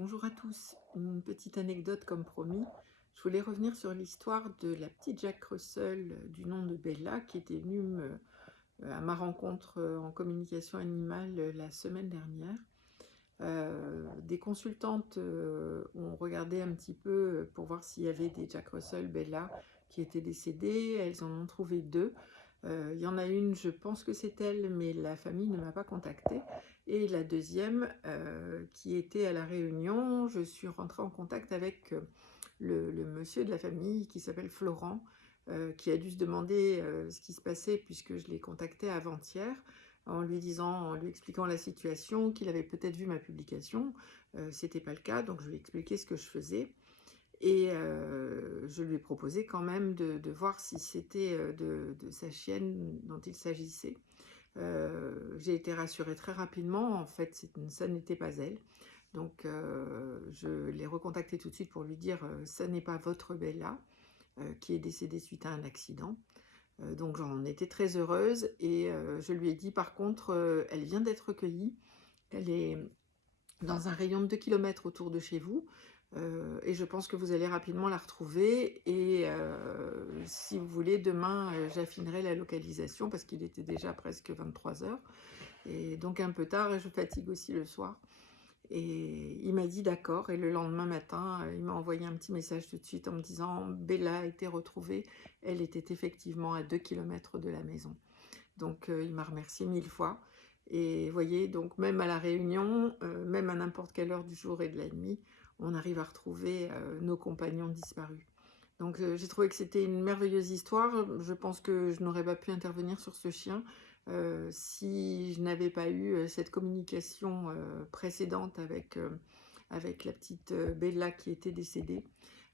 Bonjour à tous. Une petite anecdote comme promis. Je voulais revenir sur l'histoire de la petite Jack Russell du nom de Bella qui était venue à ma rencontre en communication animale la semaine dernière. Des consultantes ont regardé un petit peu pour voir s'il y avait des Jack Russell Bella qui étaient décédés. Elles en ont trouvé deux. Il y en a une, je pense que c'est elle, mais la famille ne m'a pas contactée. Et la deuxième, qui était à La Réunion, je suis rentrée en contact avec le monsieur de la famille qui s'appelle Florent, qui a dû se demander ce qui se passait puisque je l'ai contacté avant-hier en lui expliquant la situation, qu'il avait peut-être vu ma publication. C'était pas le cas, donc je lui ai expliqué ce que je faisais. Et je lui ai proposé quand même de voir si c'était de sa chienne dont il s'agissait. J'ai été rassurée très rapidement, en fait ça n'était pas elle. Donc je l'ai recontactée tout de suite pour lui dire ça n'est pas votre Bella qui est décédée suite à un accident. Donc j'en étais très heureuse et je lui ai dit par contre elle vient d'être recueillie, elle est dans un rayon de 2 km autour de chez vous, et je pense que vous allez rapidement la retrouver. Et si vous voulez, demain, j'affinerai la localisation parce qu'il était déjà presque 23 heures et donc un peu tard, et je fatigue aussi le soir. Et il m'a dit d'accord, et le lendemain matin, il m'a envoyé un petit message tout de suite en me disant Bella a été retrouvée, elle était effectivement à 2 km de la maison. Donc il m'a remercié 1000 fois. Et vous voyez, donc même à La Réunion, même à n'importe quelle heure du jour et de la nuit, on arrive à retrouver nos compagnons disparus. Donc j'ai trouvé que c'était une merveilleuse histoire. Je pense que je n'aurais pas pu intervenir sur ce chien si je n'avais pas eu cette communication précédente avec la petite Bella qui était décédée.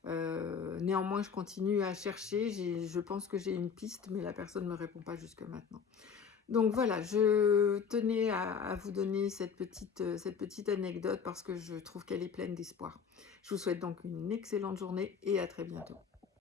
Néanmoins, je continue à chercher. Je pense que j'ai une piste, mais la personne ne me répond pas jusque maintenant. Donc voilà, je tenais à vous donner cette petite anecdote parce que je trouve qu'elle est pleine d'espoir. Je vous souhaite donc une excellente journée et à très bientôt.